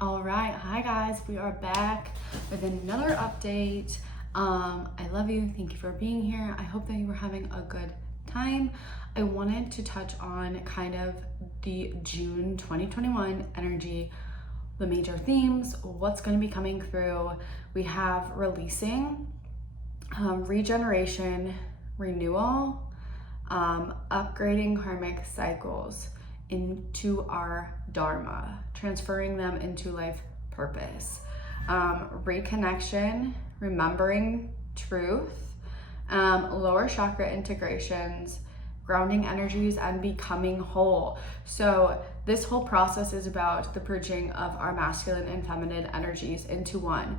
All right, hi guys, we are back with another update. I love you. Thank you for being here. I hope that you were having a good time. I wanted to touch on kind of the June 2021 energy, the major themes, what's going to be coming through. We have releasing, regeneration, renewal, upgrading karmic cycles into our dharma, transferring them into life purpose, reconnection, remembering truth, lower chakra integrations, grounding energies, and becoming whole. So this whole process is about the bridging of our masculine and feminine energies into one.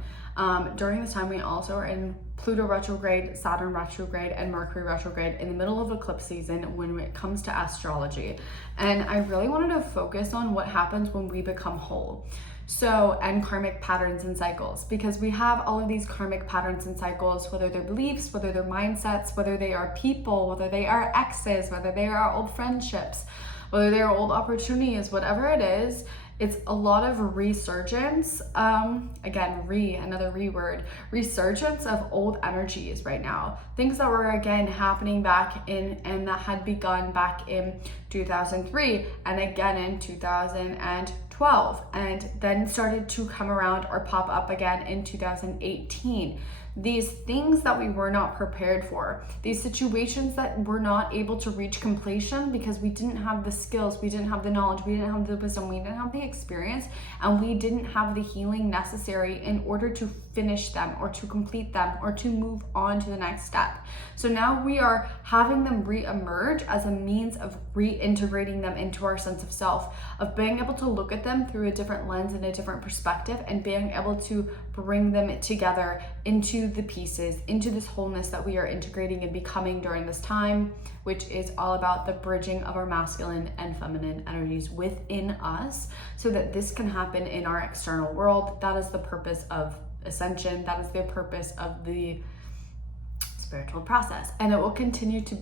During this time, we also are in Pluto retrograde, Saturn retrograde, and Mercury retrograde in the middle of eclipse season when it comes to astrology. And I really wanted to focus on what happens when we become whole. And karmic patterns and cycles, because we have all of these karmic patterns and cycles, whether they're beliefs, whether they're mindsets, whether they are people, whether they are exes, whether they are old friendships, whether they are old opportunities, whatever it is. It's a lot of resurgence, another word, resurgence of old energies right now. Things that were again happening back in, and that had begun back in 2003 and again in 2012, and then started to come around or pop up again in 2018. These things that we were not prepared for, these situations that were not able to reach completion because we didn't have the skills, we didn't have the knowledge, we didn't have the wisdom, we didn't have the experience, and we didn't have the healing necessary in order to finish them or to complete them or to move on to the next step. So now we are having them re-emerge as a means of reintegrating them into our sense of self, of being able to look at them through a different lens and a different perspective, and being able to bring them together into the pieces, into this wholeness that we are integrating and becoming during this time, which is all about the bridging of our masculine and feminine energies within us so that this can happen in our external world. That is the purpose of ascension. That is the purpose of the spiritual process. And it will continue to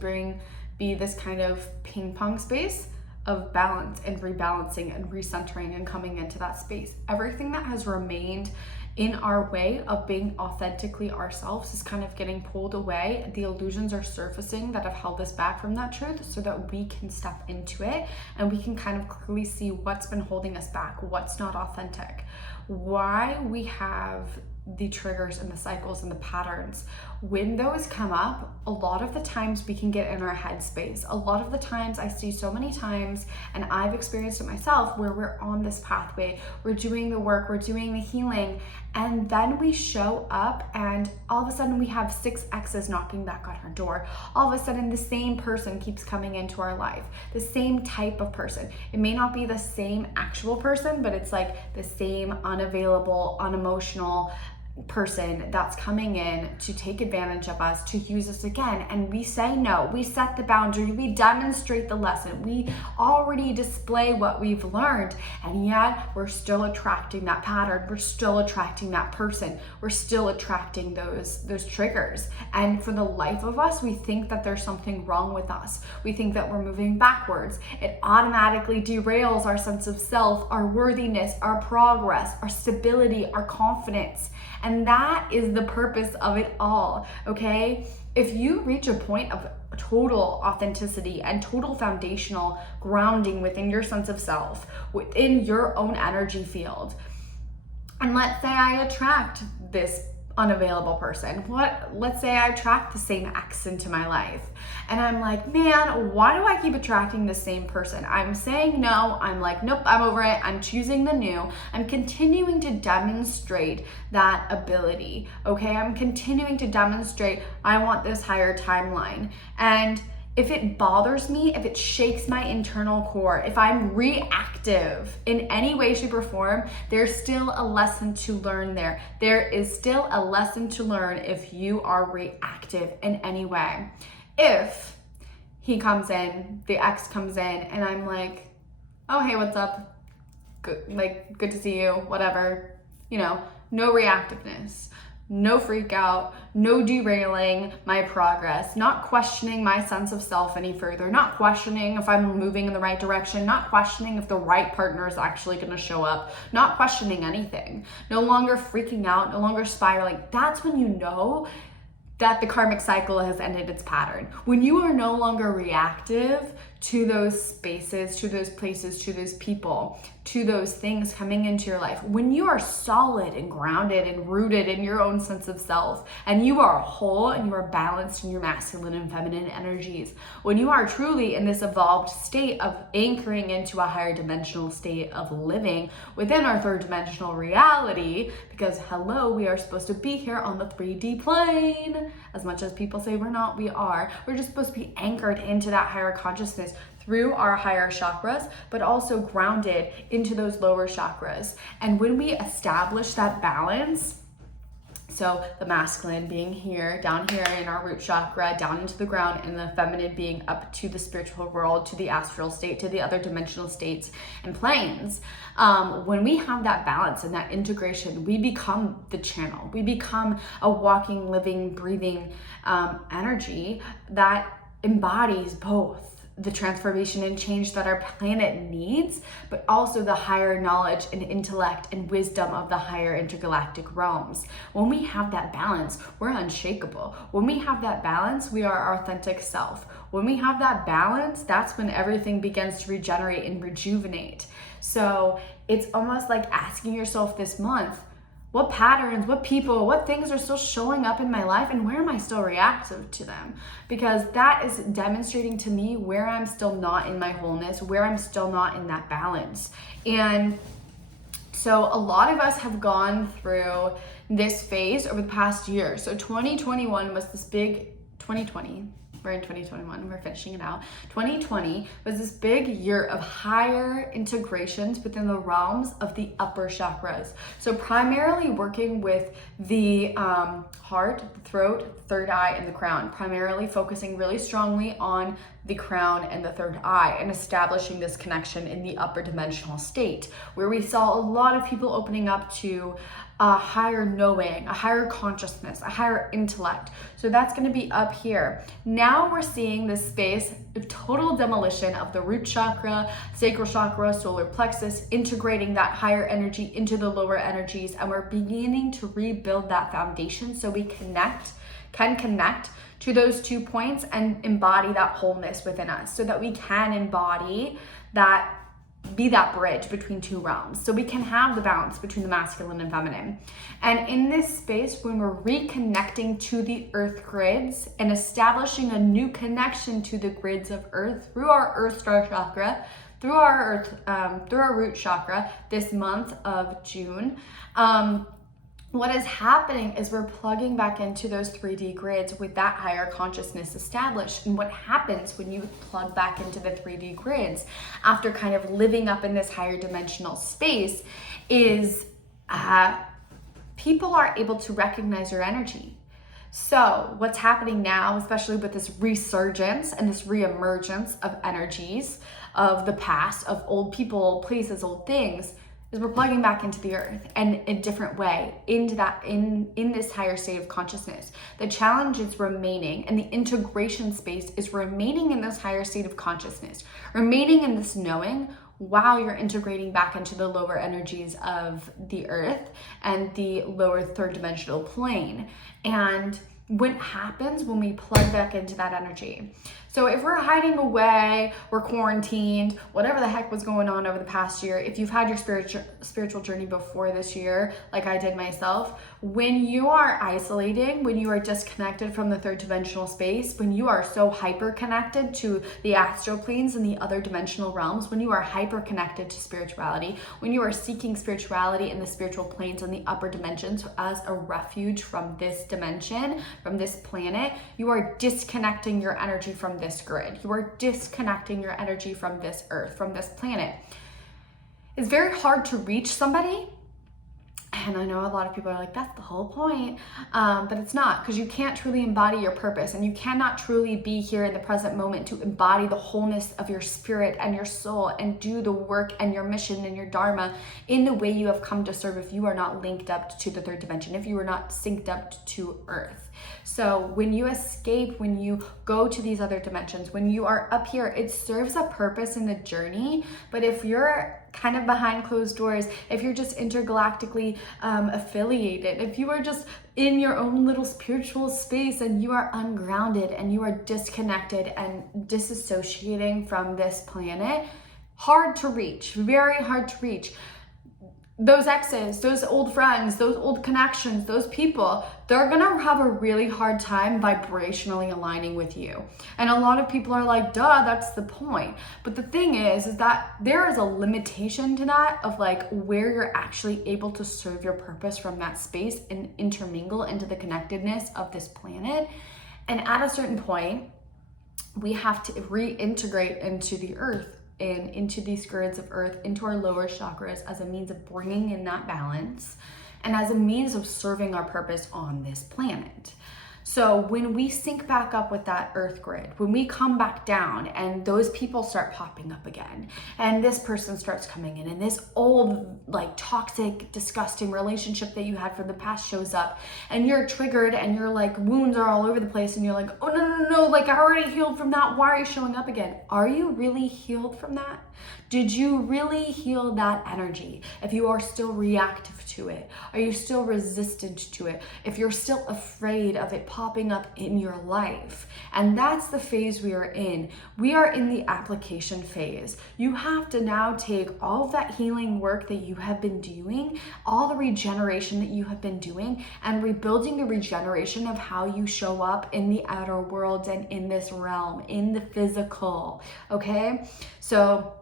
be this kind of ping pong space of balance and rebalancing and recentering and coming into that space. Everything that has remained in our way of being authentically ourselves is kind of getting pulled away. The illusions are surfacing that have held us back from that truth so that we can step into it and we can kind of clearly see what's been holding us back, what's not authentic, why we have the triggers and the cycles and the patterns. When those come up, a lot of the times we can get in our head space. A lot of the times I see so many times, and I've experienced it myself, where we're on this pathway, we're doing the work, we're doing the healing, and then we show up and all of a sudden we have 6 exes knocking back on our door. All of a sudden the same person keeps coming into our life, the same type of person. It may not be the same actual person, but it's like the same unavailable, unemotional person that's coming in to take advantage of us, to use us again. And we say no, we set the boundary, we demonstrate the lesson, we already display what we've learned, and yet we're still attracting that pattern, we're still attracting that person, we're still attracting those triggers. And for the life of us, we think that there's something wrong with us. We think that we're moving backwards. It automatically derails our sense of self, our worthiness, our progress, our stability, our confidence. And that is the purpose of it all, okay? If you reach a point of total authenticity and total foundational grounding within your sense of self, within your own energy field, and let's say I attract this unavailable person. Let's say I attract the same ex into my life. And I'm like, man, why do I keep attracting the same person? I'm saying no. I'm like, nope, I'm over it. I'm choosing the new. I'm continuing to demonstrate that ability. Okay. I'm continuing to demonstrate I want this higher timeline. And if it bothers me, if it shakes my internal core, if I'm reactive in any way, shape, or form, there's still a lesson to learn there. There is still a lesson to learn if you are reactive in any way. If he comes in, the ex comes in, and I'm like, oh, hey, what's up? Good to see you, whatever, no reactiveness. no freak out, no derailing my progress, not questioning my sense of self any further, not questioning if I'm moving in the right direction, not questioning if the right partner is actually going to show up, not questioning anything, no longer freaking out, no longer spiraling. That's when you know that the karmic cycle has ended its pattern. When you are no longer reactive to those spaces, to those places, to those people, to those things coming into your life, when you are solid and grounded and rooted in your own sense of self, and you are whole and you are balanced in your masculine and feminine energies, when you are truly in this evolved state of anchoring into a higher dimensional state of living within our third dimensional reality, because hello, we are supposed to be here on the 3D plane. As much as people say we're not, we are. We're just supposed to be anchored into that higher consciousness through our higher chakras, but also grounded into those lower chakras. And when we establish that balance, so the masculine being here, down here in our root chakra, down into the ground, and the feminine being up to the spiritual world, to the astral state, to the other dimensional states and planes. When we have that balance and that integration, we become the channel. We become a walking, living, breathing energy that embodies both the transformation and change that our planet needs, but also the higher knowledge and intellect and wisdom of the higher intergalactic realms. When we have that balance, we're unshakable. When we have that balance, we are our authentic self. When we have that balance, that's when everything begins to regenerate and rejuvenate. So it's almost like asking yourself this month, what patterns, what people, what things are still showing up in my life, and where am I still reactive to them? Because that is demonstrating to me where I'm still not in my wholeness, where I'm still not in that balance. And so a lot of us have gone through this phase over the past year. So 2021 was this big, 2020, we're in 2021, we're finishing it out. 2020 was this big year of higher integrations within the realms of the upper chakras. So primarily working with the heart, the throat, third eye, and the crown, primarily focusing really strongly on the crown and the third eye, and establishing this connection in the upper dimensional state, where we saw a lot of people opening up to a higher knowing, a higher consciousness, a higher intellect. So that's going to be up here. Now we're seeing this space of total demolition of the root chakra, sacral chakra, solar plexus, integrating that higher energy into the lower energies, and we're beginning to rebuild that foundation so we can connect to those 2 points and embody that wholeness within us, so that we can embody that, be that bridge between two realms, so we can have the balance between the masculine and feminine. And in this space, when we're reconnecting to the earth grids and establishing a new connection to the grids of earth through our Earth Star Chakra, through our root chakra this month of June, what is happening is we're plugging back into those 3D grids with that higher consciousness established. And what happens when you plug back into the 3D grids after kind of living up in this higher dimensional space is people are able to recognize your energy. So what's happening now, especially with this resurgence and this reemergence of energies of the past, of old people, places, old things, is we're plugging back into the earth and a different way into that in this higher state of consciousness. The challenge is remaining, and the integration space is remaining in this higher state of consciousness, remaining in this knowing while you're integrating back into the lower energies of the earth and the lower third dimensional plane. And what happens when we plug back into that energy? So if we're hiding away, we're quarantined, whatever the heck was going on over the past year, if you've had your spiritual journey before this year, like I did myself, when you are isolating, when you are disconnected from the third dimensional space, when you are so hyper connected to the astral planes and the other dimensional realms, when you are hyper connected to spirituality, when you are seeking spirituality in the spiritual planes and the upper dimensions as a refuge from this dimension, from this planet, you are disconnecting your energy from this grid. You are disconnecting your energy from this earth, from this planet. It's very hard to reach somebody And I know a lot of people are like, that's the whole point. But it's not, because you can't truly embody your purpose, and you cannot truly be here in the present moment to embody the wholeness of your spirit and your soul and do the work and your mission and your dharma in the way you have come to serve if you are not linked up to the third dimension, if you are not synced up to Earth. So when you escape, when you go to these other dimensions, when you are up here, it serves a purpose in the journey. But if you're kind of behind closed doors, if you're just intergalactically affiliated, if you are just in your own little spiritual space and you are ungrounded and you are disconnected and disassociating from this planet, hard to reach, very hard to reach. Those exes, those old friends, those old connections, those people, they're gonna have a really hard time vibrationally aligning with you. And a lot of people are like, duh, that's the point. But the thing is that there is a limitation to that of like where you're actually able to serve your purpose from that space and intermingle into the connectedness of this planet. And at a certain point, we have to reintegrate into the earth and into these grids of earth, into our lower chakras as a means of bringing in that balance and as a means of serving our purpose on this planet. So when we sync back up with that earth grid, when we come back down and those people start popping up again, and this person starts coming in, and this old, like, toxic, disgusting relationship that you had from the past shows up, and you're triggered and your like wounds are all over the place, and you're like, oh no, like I already healed from that, why are you showing up again? Are you really healed from that? Did you really heal that energy? If you are still reactive to it, are you still resistant to it? If you're still afraid of it popping up in your life, and that's the phase we are in. We are in the application phase. You have to now take all of that healing work that you have been doing, all the regeneration that you have been doing, and rebuilding the regeneration of how you show up in the outer world and in this realm, in the physical, okay? So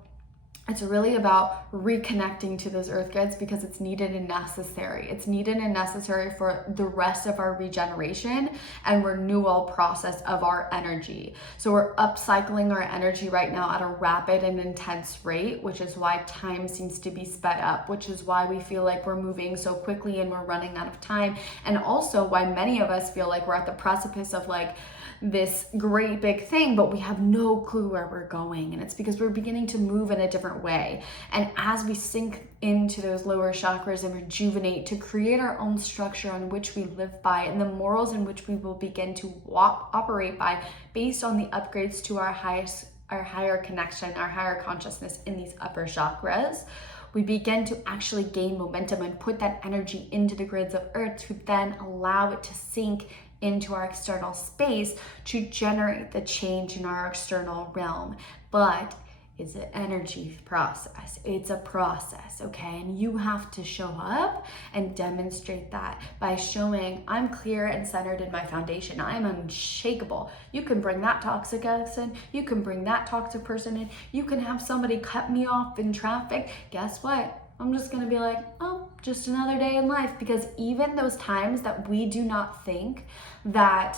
it's really about reconnecting to those earth grids because it's needed and necessary. It's needed and necessary for the rest of our regeneration and renewal process of our energy. So we're upcycling our energy right now at a rapid and intense rate, which is why time seems to be sped up, which is why we feel like we're moving so quickly and we're running out of time. And also why many of us feel like we're at the precipice of like this great big thing, but we have no clue where we're going. And it's because we're beginning to move in a different way. And as we sink into those lower chakras and rejuvenate to create our own structure on which we live by and the morals in which we will begin to operate by based on the upgrades to our higher connection, our higher consciousness in these upper chakras, we begin to actually gain momentum and put that energy into the grids of earth to then allow it to sink into our external space to generate the change in our external realm. But it's an energy process. It's a process, okay? And you have to show up and demonstrate that by showing I'm clear and centered in my foundation. I'm unshakable. You can bring that toxic ex in. You can bring that toxic person in. You can have somebody cut me off in traffic. Guess what? I'm just gonna be like, oh, just another day in life. Because even those times that we do not think that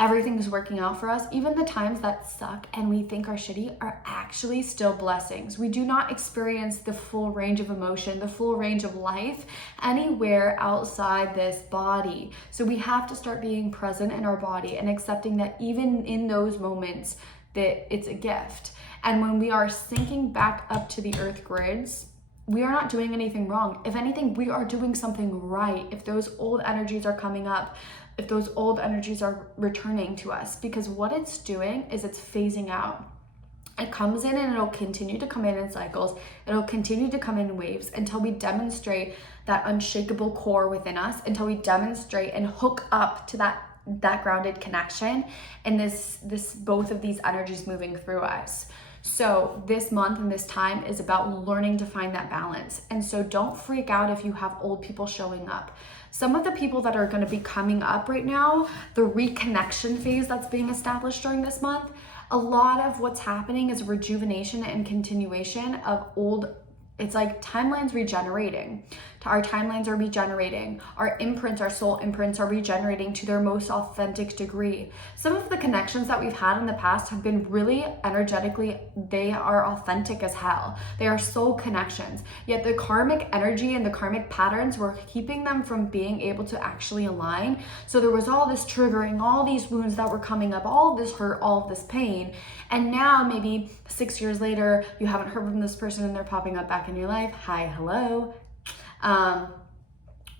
everything's working out for us, even the times that suck and we think are shitty are actually still blessings. We do not experience the full range of emotion, the full range of life anywhere outside this body. So we have to start being present in our body and accepting that even in those moments that it's a gift. And when we are sinking back up to the earth grids, we are not doing anything wrong. If anything, we are doing something right. If those old energies are coming up, if those old energies are returning to us, because what it's doing is it's phasing out. It comes in and it'll continue to come in cycles. It'll continue to come in waves until we demonstrate that unshakable core within us, until we demonstrate and hook up to that grounded connection and this both of these energies moving through us. So this month and this time is about learning to find that balance. And so don't freak out if you have old people showing up. Some of the people that are going to be coming up right now, the reconnection phase that's being established during this month, a lot of what's happening is rejuvenation and continuation of old, it's like timelines regenerating. Our timelines are regenerating. Our imprints, our soul imprints are regenerating to their most authentic degree. Some of the connections that we've had in the past have been really energetically, they are authentic as hell. They are soul connections. Yet the karmic energy and the karmic patterns were keeping them from being able to actually align. So there was all this triggering, all these wounds that were coming up, all of this hurt, all of this pain. And now maybe 6 years later, you haven't heard from this person and they're popping up back in your life. Hi, hello.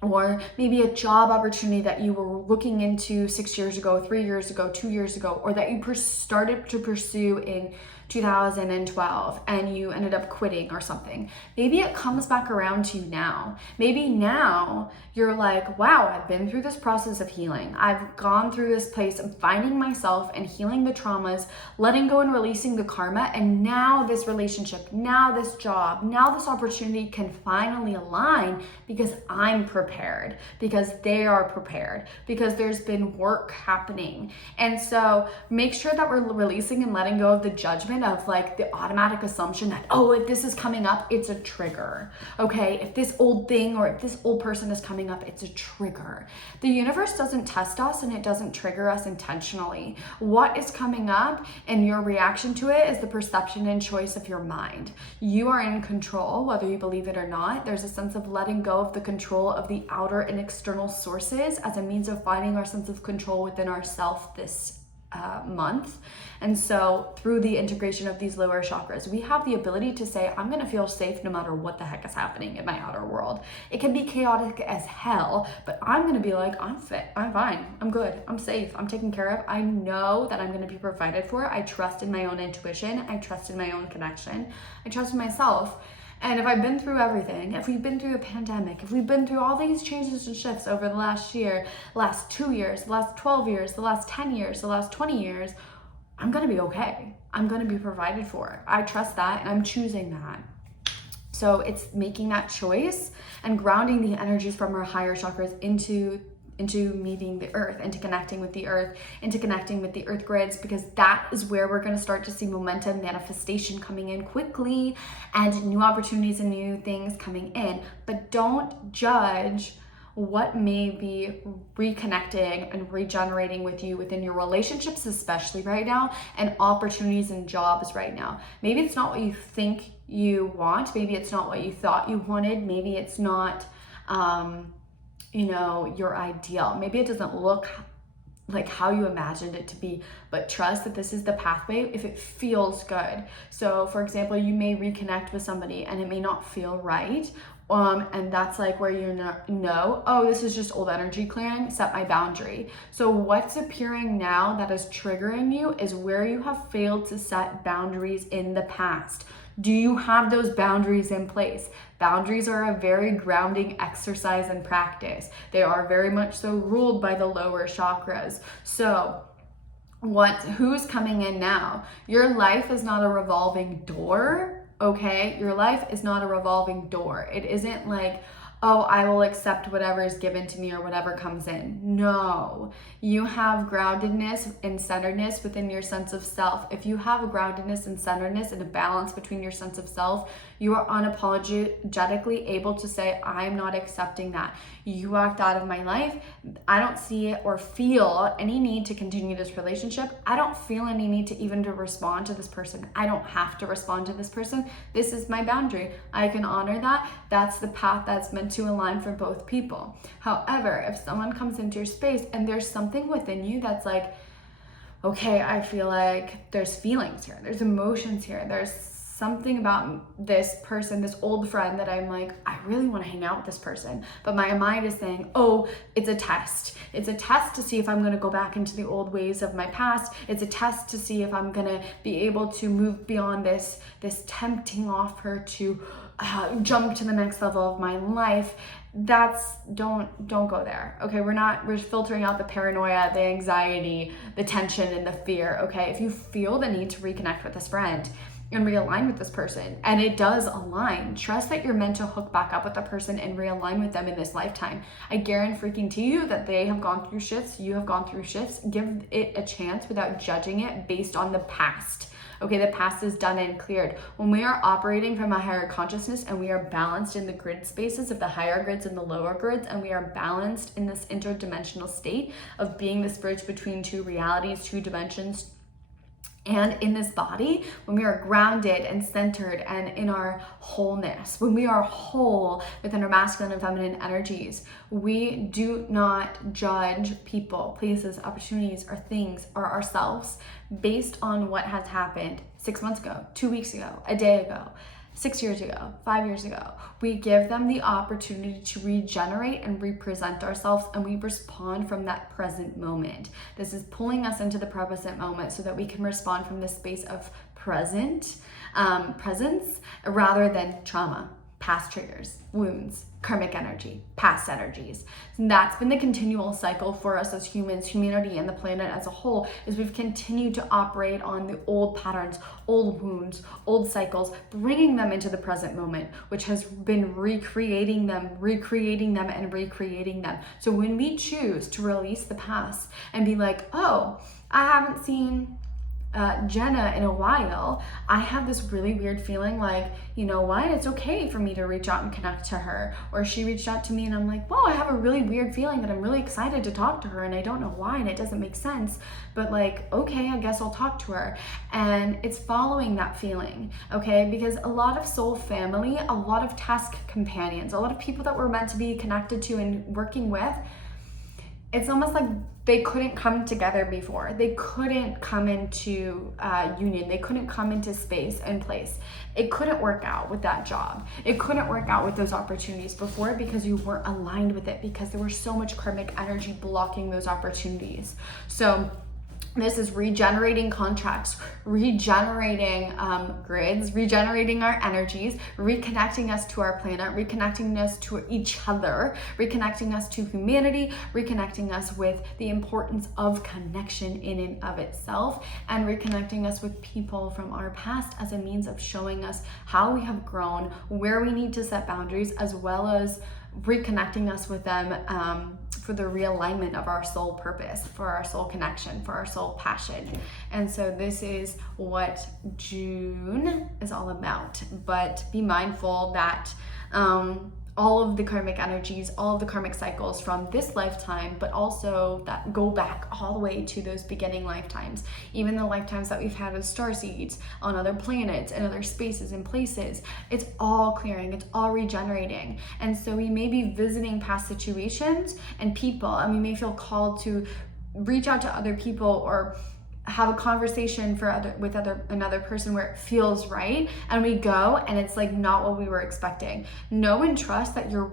Or maybe a job opportunity that you were looking into 6 years ago, 3 years ago, 2 years ago, or that you started to pursue in 2012 and you ended up quitting or something. Maybe it comes back around to you now. Maybe now you're like, wow, I've been through this process of healing. I've gone through this place of finding myself and healing the traumas, letting go and releasing the karma. And now this relationship, now this job, now this opportunity can finally align because I'm prepared, because they are prepared, because there's been work happening. And so make sure that we're releasing and letting go of the judgment of like the automatic assumption that, oh, if this is coming up, it's a trigger. Okay, if this old thing or if this old person is coming up, it's a trigger. The universe doesn't test us and it doesn't trigger us intentionally. What is coming up and your reaction to it is the perception and choice of your mind. You are in control, whether you believe it or not. There's a sense of letting go of the control of the outer and external sources as a means of finding our sense of control within ourselves this month. And so through the integration of these lower chakras, we have the ability to say, I'm going to feel safe no matter what the heck is happening in my outer world. It can be chaotic as hell, but I'm going to be like, I'm fit, I'm fine, I'm good, I'm safe, I'm taken care of. I know that I'm going to be provided for. I trust in my own intuition. I trust in my own connection. I trust in myself. And if I've been through everything, if we've been through a pandemic, if we've been through all these changes and shifts over the last year, the last 2 years, the last 12 years, the last 10 years, the last 20 years, I'm going to be okay. I'm going to be provided for. I trust that and I'm choosing that. So it's making that choice and grounding the energies from our higher chakras into meeting the earth, into connecting with the earth, into connecting with the earth grids, because that is where we're going to start to see momentum, manifestation coming in quickly and new opportunities and new things coming in. But don't judge what may be reconnecting and regenerating with you within your relationships, especially right now, and opportunities and jobs right now. Maybe it's not what you think you want. Maybe it's not what you thought you wanted. Maybe it's not your ideal. Maybe it doesn't look like how you imagined it to be, but trust that this is the pathway if it feels good. So for example, you may reconnect with somebody and it may not feel right. And that's like where you know, oh, this is just old energy clearing, set my boundary. So what's appearing now that is triggering you is where you have failed to set boundaries in the past. Do you have those boundaries in place? Boundaries are a very grounding exercise and practice. They are very much so ruled by the lower chakras. So who's coming in now? Your life is not a revolving door, okay? Your life is not a revolving door. It isn't like, oh, I will accept whatever is given to me or whatever comes in. No, you have groundedness and centeredness within your sense of self. If you have a groundedness and centeredness and a balance between your sense of self, you are unapologetically able to say, I'm not accepting that. You walked out of my life. I don't see or feel any need to continue this relationship. I don't feel any need to even to respond to this person. I don't have to respond to this person. This is my boundary. I can honor that. That's the path that's meant to align for both people. However, if someone comes into your space and there's something within you that's like, okay, I feel like there's feelings here, there's emotions here, there's something about this person, this old friend that I'm like, I really want to hang out with this person, but my mind is saying, oh, it's a test. It's a test to see if I'm going to go back into the old ways of my past. It's a test to see if I'm going to be able to move beyond this tempting offer to jump to the next level of my life. Don't go there. Okay, we're filtering out the paranoia, the anxiety, the tension, and the fear. Okay, if you feel the need to reconnect with this friend and realign with this person, and it does align, trust that you're meant to hook back up with the person and realign with them in this lifetime. I guarantee you that they have gone through shifts, you have gone through shifts. Give it a chance without judging it based on the past. Okay, the past is done and cleared. When we are operating from a higher consciousness and we are balanced in the grid spaces of the higher grids and the lower grids, and we are balanced in this interdimensional state of being this bridge between two realities, two dimensions, and in this body, when we are grounded and centered and in our wholeness, when we are whole within our masculine and feminine energies, we do not judge people, places, opportunities, or things, or ourselves based on what has happened 6 months ago, 2 weeks ago, a day ago, 6 years ago, 5 years ago. We give them the opportunity to regenerate and represent ourselves, and we respond from that present moment. This is pulling us into the present moment so that we can respond from this space of presence rather than trauma, past triggers, wounds, karmic energy, past energies. And that's been the continual cycle for us as humans, humanity, and the planet as a whole, is we've continued to operate on the old patterns, old wounds, old cycles, bringing them into the present moment, which has been recreating them, and recreating them. So when we choose to release the past and be like, oh, I haven't seen Jenna in a while, I have this really weird feeling like, you know what, it's okay for me to reach out and connect to her. Or she reached out to me and I'm like, whoa, I have a really weird feeling that I'm really excited to talk to her and I don't know why and it doesn't make sense, but like, okay, I guess I'll talk to her. And it's following that feeling, okay? Because a lot of soul family, a lot of task companions, a lot of people that we're meant to be connected to and working with, it's almost like they couldn't come together before. They couldn't come into union. They couldn't come into space and place. It couldn't work out with that job. It couldn't work out with those opportunities before because you weren't aligned with it, because there was so much karmic energy blocking those opportunities. So this is regenerating contracts, regenerating grids, regenerating our energies, reconnecting us to our planet, reconnecting us to each other, reconnecting us to humanity, reconnecting us with the importance of connection in and of itself, and reconnecting us with people from our past as a means of showing us how we have grown, where we need to set boundaries, as well as reconnecting us with them for the realignment of our soul purpose, for our soul connection, for our soul passion. And so this is what June is all about. But be mindful that all of the karmic energies, all of the karmic cycles from this lifetime, but also that go back all the way to those beginning lifetimes, even the lifetimes that we've had as starseeds on other planets and other spaces and places, it's all clearing, it's all regenerating. And so we may be visiting past situations and people, and we may feel called to reach out to other people or have a conversation with another person where it feels right, and we go and it's like not what we were expecting. Know and trust that you're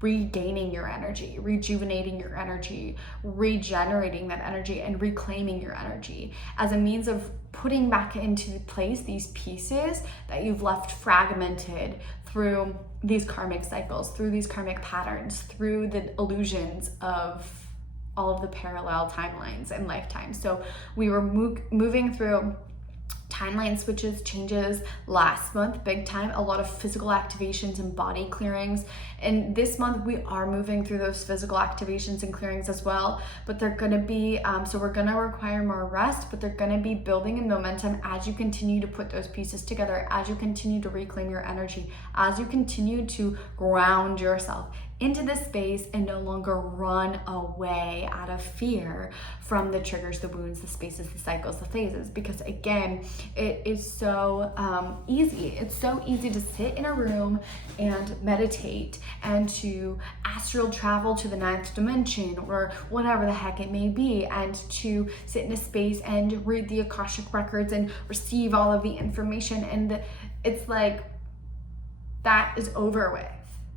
regaining your energy, rejuvenating your energy, regenerating that energy, and reclaiming your energy as a means of putting back into place these pieces that you've left fragmented through these karmic cycles, through these karmic patterns, through the illusions of all of the parallel timelines and lifetimes. So we were moving through timeline switches, changes last month, big time, a lot of physical activations and body clearings. And this month we are moving through those physical activations and clearings as well, but they're gonna be, so we're gonna require more rest, but they're gonna be building in momentum as you continue to put those pieces together, as you continue to reclaim your energy, as you continue to ground yourself into this space and no longer run away out of fear from the triggers, the wounds, the spaces, the cycles, the phases. Because again, it is so easy. It's so easy to sit in a room and meditate and to astral travel to the 9th dimension or whatever the heck it may be, and to sit in a space and read the Akashic records and receive all of the information. And it's like, that is over with.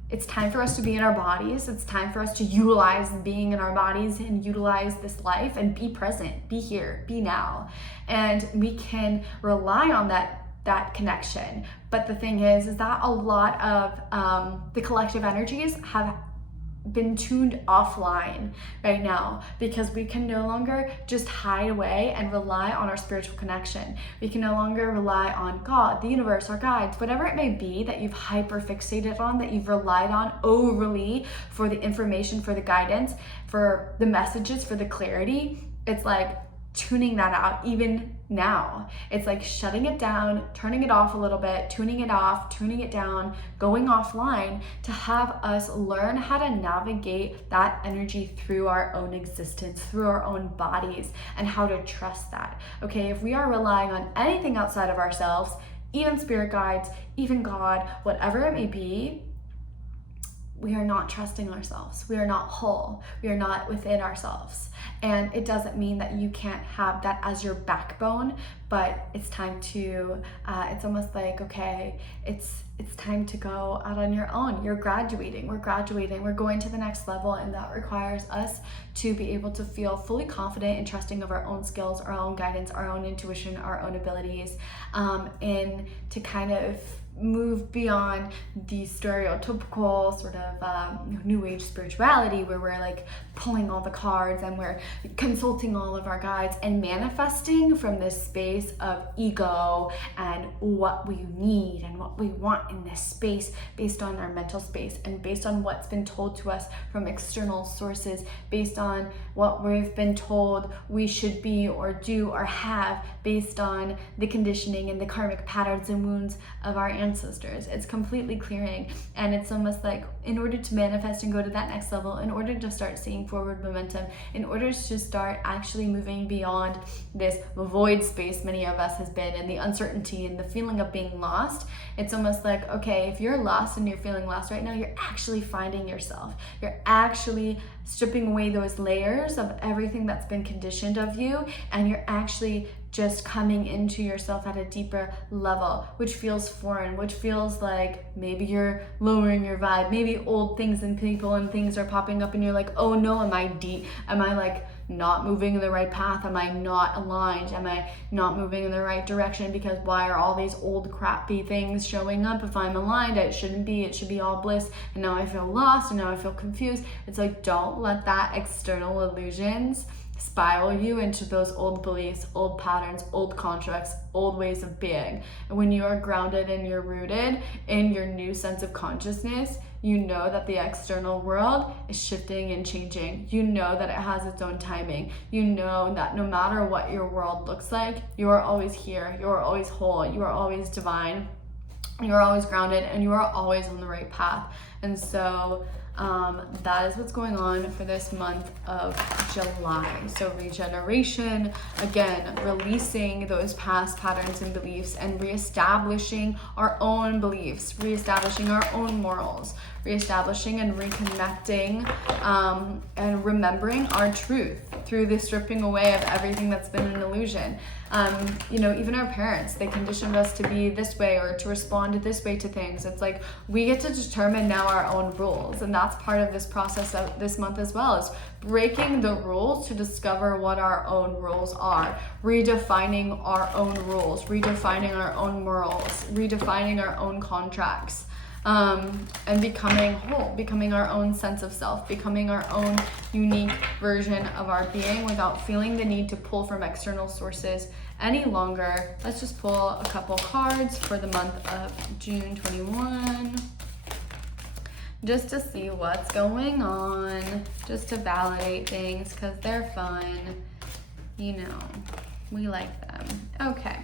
It's time for us to be in our bodies. It's time for us to utilize being in our bodies and utilize this life and be present, be here, be now. And we can rely on that connection. But the thing is that a lot of the collective energies have been tuned offline right now, because we can no longer just hide away and rely on our spiritual connection. We can no longer rely on God, the universe, our guides, whatever it may be that you've hyper fixated on, that you've relied on overly for the information, for the guidance, for the messages, for the clarity. It's like, tuning that out even now. It's like shutting it down, turning it off a little bit, tuning it off, tuning it down, going offline to have us learn how to navigate that energy through our own existence, through our own bodies, and how to trust that. Okay, if we are relying on anything outside of ourselves, even spirit guides, even God, whatever it may be, we are not trusting ourselves. We are not whole. We are not within ourselves. And it doesn't mean that you can't have that as your backbone, but it's time to, it's almost like, okay, it's time to go out on your own. You're graduating, we're going to the next level, and that requires us to be able to feel fully confident and trusting of our own skills, our own guidance, our own intuition, our own abilities, and to kind of move beyond the stereotypical sort of new age spirituality where we're like pulling all the cards and we're consulting all of our guides and manifesting from this space of ego and what we need and what we want in this space based on our mental space and based on what's been told to us from external sources, based on what we've been told we should be or do or have based on the conditioning and the karmic patterns and wounds of our ancestors. It's completely clearing, and it's almost like in order to manifest and go to that next level, in order to start seeing forward momentum, in order to start actually moving beyond this void space many of us has been, and the uncertainty and the feeling of being lost, it's almost like, okay, if you're lost and you're feeling lost right now, you're actually finding yourself. You're actually stripping away those layers of everything that's been conditioned of you, and you're actually just coming into yourself at a deeper level, which feels foreign, which feels like maybe you're lowering your vibe, maybe old things and people and things are popping up and you're like, oh no, am I like not moving in the right path? Am I not aligned? Am I not moving in the right direction? Because why are all these old crappy things showing up? If I'm aligned, it shouldn't be. It should be all bliss. And now I feel lost, and now I feel confused. It's like, don't let that external illusions spiral you into those old beliefs, old patterns, old contracts, old ways of being. And when you are grounded and you're rooted in your new sense of consciousness, you know that the external world is shifting and changing. You know that it has its own timing. You know that no matter what your world looks like, you are always here. You are always whole. You are always divine. You are always grounded, and you are always on the right path. And so that is what's going on for this month of July. So regeneration, again, releasing those past patterns and beliefs and reestablishing our own beliefs, reestablishing our own morals, reestablishing and reconnecting and remembering our truth through the stripping away of everything that's been an illusion. Even our parents, they conditioned us to be this way or to respond this way to things. It's like we get to determine now our own rules, and that's part of this process of this month as well, is breaking the rules to discover what our own rules are, redefining our own rules, redefining our own morals, redefining our own contracts. And becoming whole, becoming our own sense of self, becoming our own unique version of our being without feeling the need to pull from external sources any longer. Let's just pull a couple cards for the month of June 21, just to see what's going on, just to validate things, because they're fun. We like them. Okay.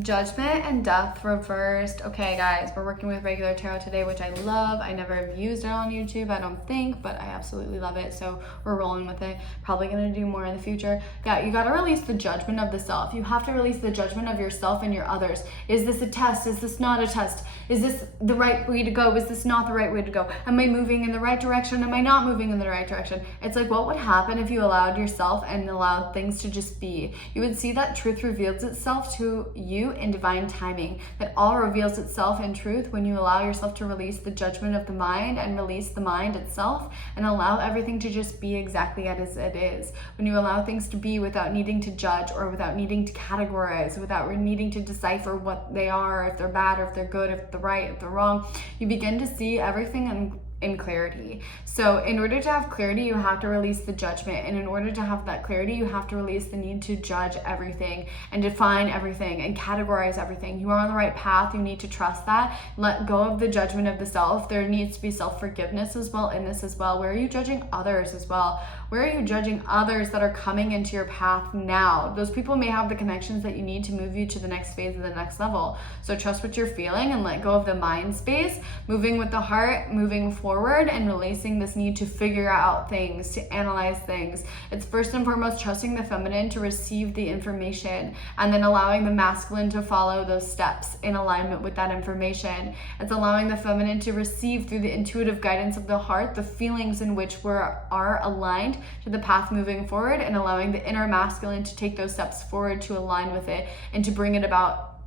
Judgment and Death reversed. Okay, guys, we're working with regular tarot today, which I love. I never have used it on YouTube, I don't think, but I absolutely love it. So we're rolling with it. Probably going to do more in the future. Yeah, you got to release the judgment of the self. You have to release the judgment of yourself and your others. Is this a test? Is this not a test? Is this the right way to go? Is this not the right way to go? Am I moving in the right direction? Am I not moving in the right direction? It's like, what would happen if you allowed yourself and allowed things to just be? You would see that truth reveals itself to you in divine timing, that all reveals itself in truth when you allow yourself to release the judgment of the mind and release the mind itself and allow everything to just be exactly as it is. When you allow things to be without needing to judge or without needing to categorize, without needing to decipher what they are, if they're bad or if they're good, if they're right, if they're wrong, you begin to see everything in clarity. So in order to have clarity, you have to release the judgment. And in order to have that clarity, you have to release the need to judge everything and define everything and categorize everything. You are on the right path. You need to trust that. Let go of the judgment of the self. There needs to be self-forgiveness as well in this as well. Where are you judging others as well? Where are you judging others that are coming into your path now? Those people may have the connections that you need to move you to the next phase of the next level. So trust what you're feeling and let go of the mind space, moving with the heart, moving forward and releasing this need to figure out things, to analyze things. It's first and foremost trusting the feminine to receive the information and then allowing the masculine to follow those steps in alignment with that information. It's allowing the feminine to receive through the intuitive guidance of the heart the feelings in which we are aligned to the path moving forward, and allowing the inner masculine to take those steps forward to align with it and to bring it about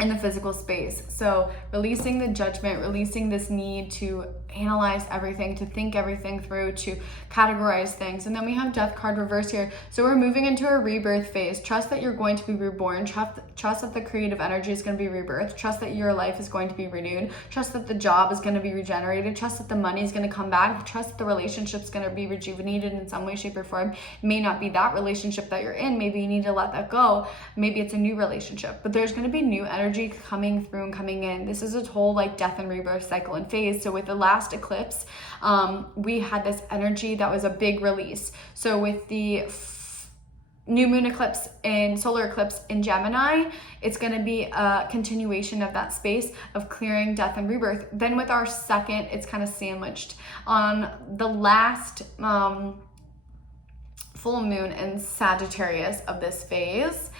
in the physical space. So releasing the judgment, releasing this need to analyze everything, to think everything through, to categorize things. And then we have Death card reverse here. So we're moving into a rebirth phase. Trust that you're going to be reborn. Trust that the creative energy is going to be rebirthed. Trust that your life is going to be renewed. Trust that the job is going to be regenerated. Trust that the money is going to come back. Trust that the relationship is going to be rejuvenated in some way, shape, or form. It may not be that relationship that you're in. Maybe you need to let that go. Maybe it's a new relationship, but there's going to be new energy coming through and coming in. This is a whole like death and rebirth cycle and phase. So with the last eclipse, we had this energy that was a big release. So with the new moon eclipse and solar eclipse in Gemini, it's going to be a continuation of that space of clearing death and rebirth. Then with our second, it's kind of sandwiched on the last full moon in Sagittarius of this phase.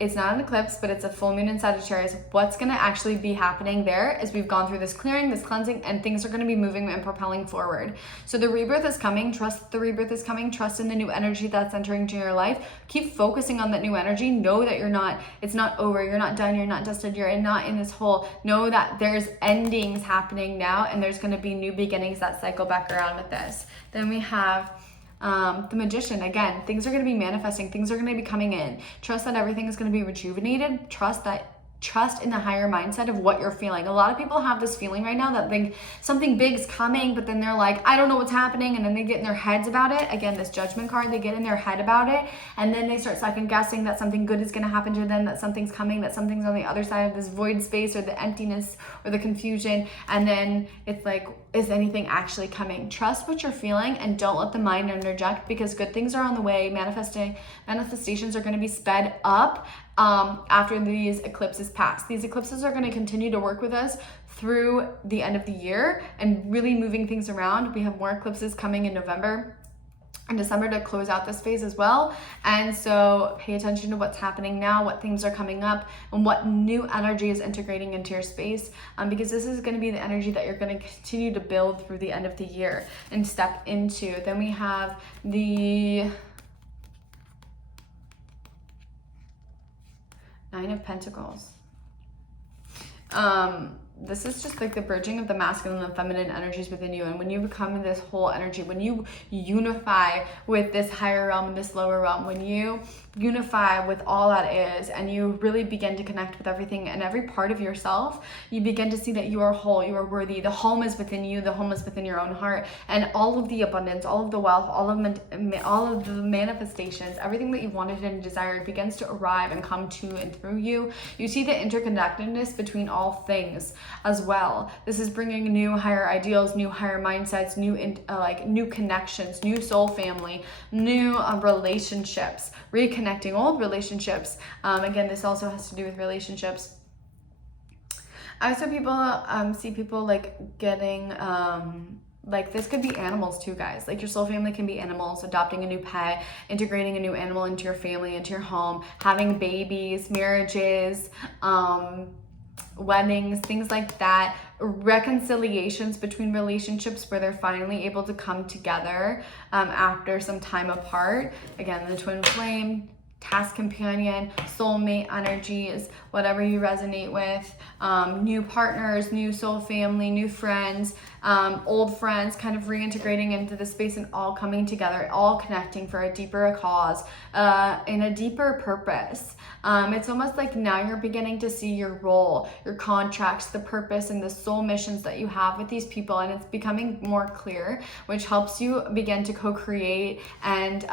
It's not an eclipse, but it's a full moon in Sagittarius. What's going to actually be happening there is we've gone through this clearing, this cleansing, and things are going to be moving and propelling forward. So the rebirth is coming. Trust the rebirth is coming. Trust in the new energy that's entering into your life. Keep focusing on that new energy. Know that it's not over. You're not done. You're not dusted. You're not in this hole. Know that there's endings happening now, and there's going to be new beginnings that cycle back around with this. Then we have the Magician. Again, things are going to be manifesting, things are going to be coming in. Trust that everything is going to be rejuvenated. Trust in the higher mindset of what you're feeling. A lot of people have this feeling right now that think something big's coming, but then they're like, I don't know what's happening, and then they get in their heads about it. Again, this Judgment card, they get in their head about it, and then they start second guessing that something good is going to happen to them, that something's coming, that something's on the other side of this void space or the emptiness or the confusion, and then it's like, is anything actually coming? Trust what you're feeling and don't let the mind interject, because good things are on the way. Manifestations are going to be sped up after these eclipses pass. These eclipses are going to continue to work with us through the end of the year and really moving things around. We have more eclipses coming in November and December to close out this phase as well. And so pay attention to what's happening now, what themes are coming up, and what new energy is integrating into your space, because this is going to be the energy that you're going to continue to build through the end of the year and step into. Then we have the Nine of Pentacles. This is just like the bridging of the masculine and feminine energies within you. And when you become this whole energy, when you unify with this higher realm and this lower realm, when you unify with all that is, and you really begin to connect with everything and every part of yourself, you begin to see that you are whole, you are worthy. The home is within you, the home is within your own heart, and all of the abundance, all of the wealth, all of the manifestations, everything that you wanted and desired begins to arrive and come to and through you. You see the interconnectedness between all things as well. This is bringing new higher ideals, new higher mindsets, new connections, new soul family, new relationships, reconnecting old relationships. Again, this also has to do with relationships. I also see people like getting like this could be animals too, guys. Like your soul family can be animals, adopting a new pet, integrating a new animal into your family, into your home, having babies, marriages, weddings, things like that, reconciliations between relationships where they're finally able to come together after some time apart. Again, the twin flame, task companion, soulmate energies, whatever you resonate with, new partners, new soul family, new friends, old friends, kind of reintegrating into the space and all coming together, all connecting for a deeper cause, and a deeper purpose. It's almost like now you're beginning to see your role, your contracts, the purpose, and the soul missions that you have with these people, and it's becoming more clear, which helps you begin to co-create and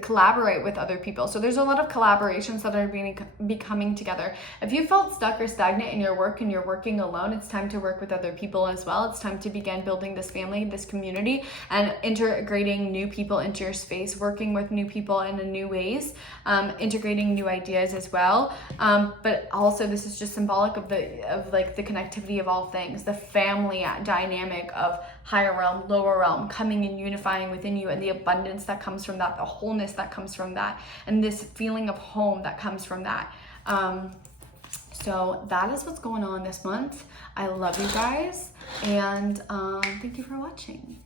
collaborate with other people. So there's a lot of collaborations that are becoming together. If you felt stuck or stagnant in your work and you're working alone, it's time to work with other people as well. It's time to begin building this family, this community, and integrating new people into your space, working with new people in new ways, integrating new ideas as well. But also this is just symbolic of the connectivity of all things, the family dynamic of higher realm, lower realm, coming and unifying within you, and the abundance that comes from that, the wholeness that comes from that, and this feeling of home that comes from that. So that is what's going on this month. I love you guys, and thank you for watching.